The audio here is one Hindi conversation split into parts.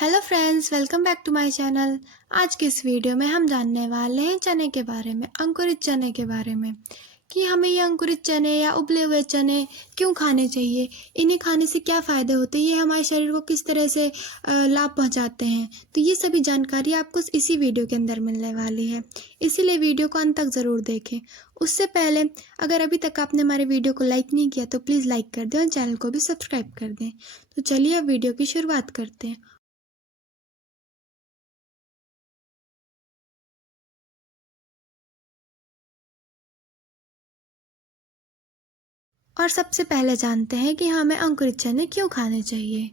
Hello friends, welcome back to my channel. आज की इस वीडियो में हम जानने वाले हैं चने के बारे में, अंकुरित चने के बारे में कि हमें ये अंकुरित चने या उबले हुए चने क्यों खाने चाहिए, इन्हें खाने से क्या फ़ायदे होते हैं, ये हमारे शरीर को किस तरह से लाभ पहुंचाते हैं। तो ये सभी जानकारी आपको इसी वीडियो के अंदर मिलने वाली है, इसीलिए वीडियो को अंत तक ज़रूर देखें। उससे पहले अगर अभी तक आपने हमारे वीडियो को लाइक नहीं किया तो प्लीज़ लाइक कर दें और चैनल को भी सब्सक्राइब कर दें। तो चलिए अब वीडियो की शुरुआत करते हैं। और सबसे पहले जानते हैं कि हमें अंकुरित चने क्यों खाने चाहिए।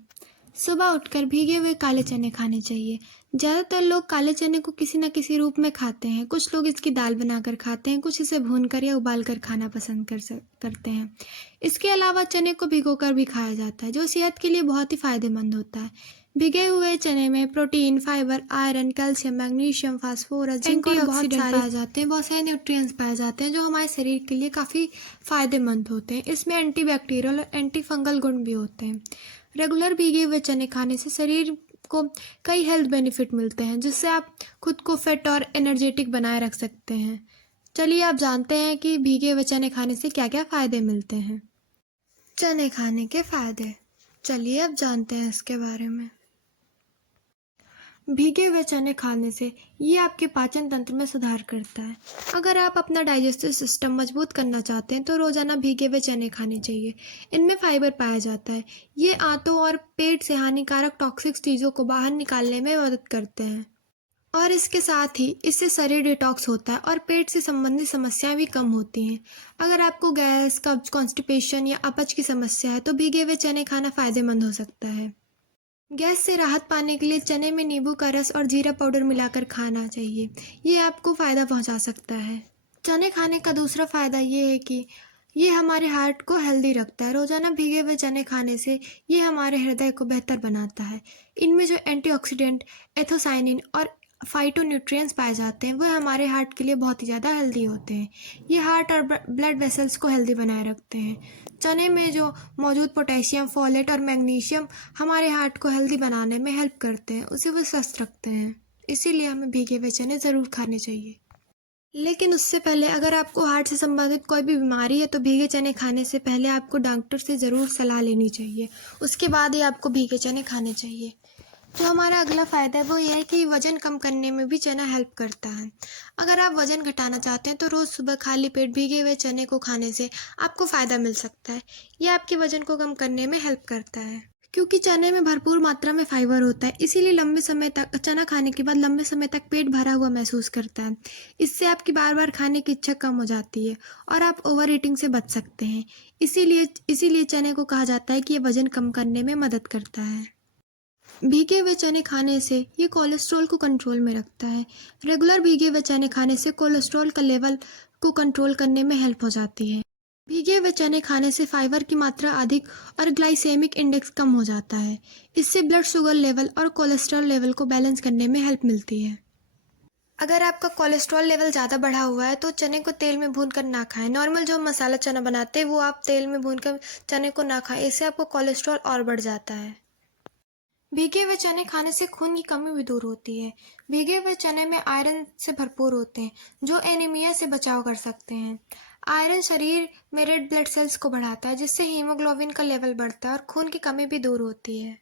सुबह उठकर भीगे हुए काले चने खाने चाहिए। ज़्यादातर लोग काले चने को किसी न किसी रूप में खाते हैं। कुछ लोग इसकी दाल बनाकर खाते हैं, कुछ इसे भूनकर या उबालकर खाना पसंद करते हैं। इसके अलावा चने को भिगोकर भी खाया जाता है, जो सेहत के लिए बहुत ही फायदेमंद होता है। भिगे हुए चने में protein, fibre, iron, calcium, magnesium, phosphorus, zinc और बहुत सारे पाए जाते हैं। बहुत सारे न्यूट्रिएंट्स पाए जाते हैं जो हमारे शरीर के लिए काफ़ी फायदेमंद होते हैं। इसमें एंटीबैक्टीरियल और एंटी फंगल गुण भी होते हैं। रेगुलर भीगे हुए चने खाने से शरीर को कई हेल्थ बेनिफिट मिलते हैं, जिससे आप खुद को फिट और एनर्जेटिक बनाए रख सकते हैं। चलिए आप जानते हैं कि भीगे हुए चने खाने से क्या क्या फ़ायदे मिलते हैं। चने खाने के फ़ायदे, चलिए अब जानते हैं इसके बारे में। भीगे हुए चने खाने से ये आपके पाचन तंत्र में सुधार करता है। अगर आप अपना डाइजेस्टिव सिस्टम मजबूत करना चाहते हैं तो रोज़ाना भीगे हुए चने खाने चाहिए। इनमें फाइबर पाया जाता है। ये आंतों और पेट से हानिकारक टॉक्सिक चीज़ों को बाहर निकालने में मदद करते हैं। और इसके साथ ही इससे शरीर डिटॉक्स होता है और पेट से संबंधित समस्याएं भी कम होती हैं। अगर आपको गैस, कब्ज, कॉन्स्टिपेशन या अपच की समस्या है तो भीगे हुए चने खाना फ़ायदेमंद हो सकता है। गैस से राहत पाने के लिए चने में नींबू का रस और जीरा पाउडर मिलाकर खाना चाहिए। ये आपको फ़ायदा पहुंचा सकता है। चने खाने का दूसरा फ़ायदा ये है कि ये हमारे हार्ट को हेल्दी रखता है। रोज़ाना भीगे हुए चने खाने से ये हमारे हृदय को बेहतर बनाता है। इनमें जो एंटीऑक्सीडेंट, एथोसाइनिन और फाइटोन्यूट्रिएंट्स पाए जाते हैं वह हमारे हार्ट के लिए बहुत ही ज़्यादा हेल्दी होते हैं। ये हार्ट और ब्लड वेसल्स को हेल्दी बनाए रखते हैं। चने में जो मौजूद पोटेशियम, फोलेट और मैग्नीशियम हमारे हार्ट को हेल्दी बनाने में हेल्प करते हैं, उसे वो स्वस्थ रखते हैं। इसीलिए हमें भीगे हुए चने ज़रूर खाने चाहिए। लेकिन उससे पहले अगर आपको हार्ट से संबंधित कोई भी बीमारी है तो भीगे चने खाने से पहले आपको डॉक्टर से ज़रूर सलाह लेनी चाहिए। उसके बाद ही आपको भीगे चने खाने चाहिए। जो हमारा अगला फ़ायदा है वो ये है कि वज़न कम करने में भी चना हेल्प करता है। अगर आप वज़न घटाना चाहते हैं तो रोज़ सुबह खाली पेट भीगे हुए चने को खाने से आपको फ़ायदा मिल सकता है। ये आपके वज़न को कम करने में हेल्प करता है। क्योंकि चने में भरपूर मात्रा में फाइबर होता है, इसीलिए लंबे समय तक चना खाने के बाद लंबे समय तक पेट भरा हुआ महसूस करता है। इससे आपकी बार बार खाने की इच्छा कम हो जाती है और आप ओवर ईटिंग से बच सकते हैं। इसीलिए चने को कहा जाता है कि ये वज़न कम करने में मदद करता है। भीगे हुए चने खाने से ये कोलेस्ट्रॉल को कंट्रोल में रखता है। रेगुलर भीगे हुए चने खाने से कोलेस्ट्रॉल का लेवल को कंट्रोल करने में हेल्प हो जाती है। भीगे हुए चने खाने से फाइबर की मात्रा अधिक और ग्लाइसेमिक इंडेक्स कम हो जाता है। इससे ब्लड शुगर लेवल और कोलेस्ट्रॉल लेवल को बैलेंस करने में हेल्प मिलती है। अगर आपका कोलेस्ट्रॉल लेवल ज़्यादा बढ़ा हुआ है तो चने को तेल में भूनकर ना खाएं। नॉर्मल जो हम मसाला चना बनाते हैं वो आप तेल में भूनकर चने को ना खाएं, इससे आपको कोलेस्ट्रॉल और बढ़ जाता है। भीगे हुए चने खाने से खून की कमी भी दूर होती है। भीगे हुए चने में आयरन से भरपूर होते हैं, जो एनीमिया से बचाव कर सकते हैं। आयरन शरीर में रेड ब्लड सेल्स को बढ़ाता है, जिससे हीमोग्लोबिन का लेवल बढ़ता है और खून की कमी भी दूर होती है।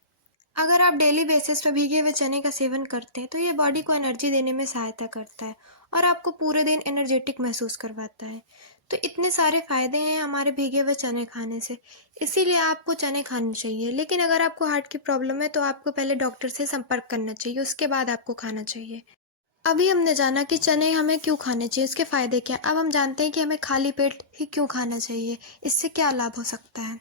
अगर आप डेली बेसिस पे भीगे हुए चने का सेवन करते हैं तो ये बॉडी को एनर्जी देने में सहायता करता है और आपको पूरे दिन एनर्जेटिक महसूस करवाता है। तो इतने सारे फायदे हैं हमारे भीगे हुए चने खाने से, इसीलिए आपको चने खाने चाहिए। लेकिन अगर आपको हार्ट की प्रॉब्लम है तो आपको पहले डॉक्टर से संपर्क करना चाहिए, उसके बाद आपको खाना चाहिए। अभी हमने जाना कि चने हमें क्यों खाने चाहिए, इसके फायदे क्या। अब हम जानते हैं कि हमें खाली पेट ही क्यों खाना चाहिए, इससे क्या लाभ हो सकता है।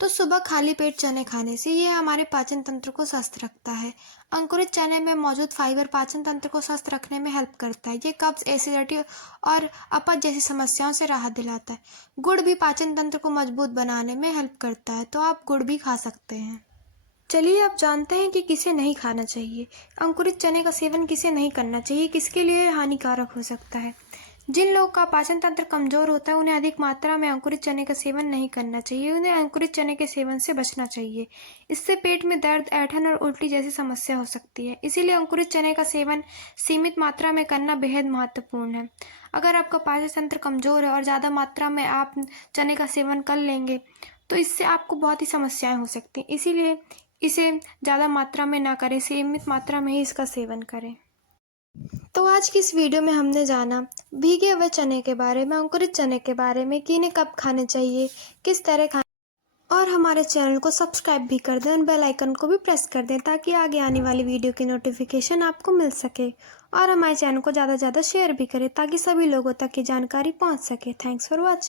तो सुबह खाली पेट चने खाने से ये हमारे पाचन तंत्र को स्वस्थ रखता है। अंकुरित चने में मौजूद फाइबर पाचन तंत्र को स्वस्थ रखने में हेल्प करता है। ये कब्ज, एसिडिटी और अपच जैसी समस्याओं से राहत दिलाता है। गुड़ भी पाचन तंत्र को मजबूत बनाने में हेल्प करता है, तो आप गुड़ भी खा सकते हैं। चलिए आप जानते हैं कि किसे नहीं खाना चाहिए। अंकुरित चने का सेवन किसे नहीं करना चाहिए, किसके लिए हानिकारक हो सकता है। जिन लोगों का पाचन तंत्र कमजोर होता है उन्हें अधिक मात्रा में अंकुरित चने का सेवन नहीं करना चाहिए। उन्हें अंकुरित चने के सेवन से बचना चाहिए। इससे पेट में दर्द, ऐंठन और उल्टी जैसी समस्या हो सकती है। इसीलिए अंकुरित चने का सेवन सीमित मात्रा में करना बेहद महत्वपूर्ण है। अगर आपका पाचन तंत्र कमजोर है और ज़्यादा मात्रा में आप चने का सेवन कर लेंगे तो इससे आपको बहुत ही समस्याएं हो सकती हैं। इसीलिए इसे ज़्यादा मात्रा में ना करें, सीमित मात्रा में ही इसका सेवन करें। तो आज की इस वीडियो में हमने जाना भीगे हुए चने के बारे में, अंकुरित चने के बारे में कि इन्हें कब खाने चाहिए, किस तरह खाने, और हमारे चैनल को सब्सक्राइब भी कर दें और बेल आइकन को भी प्रेस कर दें ताकि आगे आने वाली वीडियो की नोटिफिकेशन आपको मिल सके। और हमारे चैनल को ज़्यादा से ज़्यादा शेयर भी करें ताकि सभी लोगों तक ये जानकारी पहुंच सके। Thanks for watching.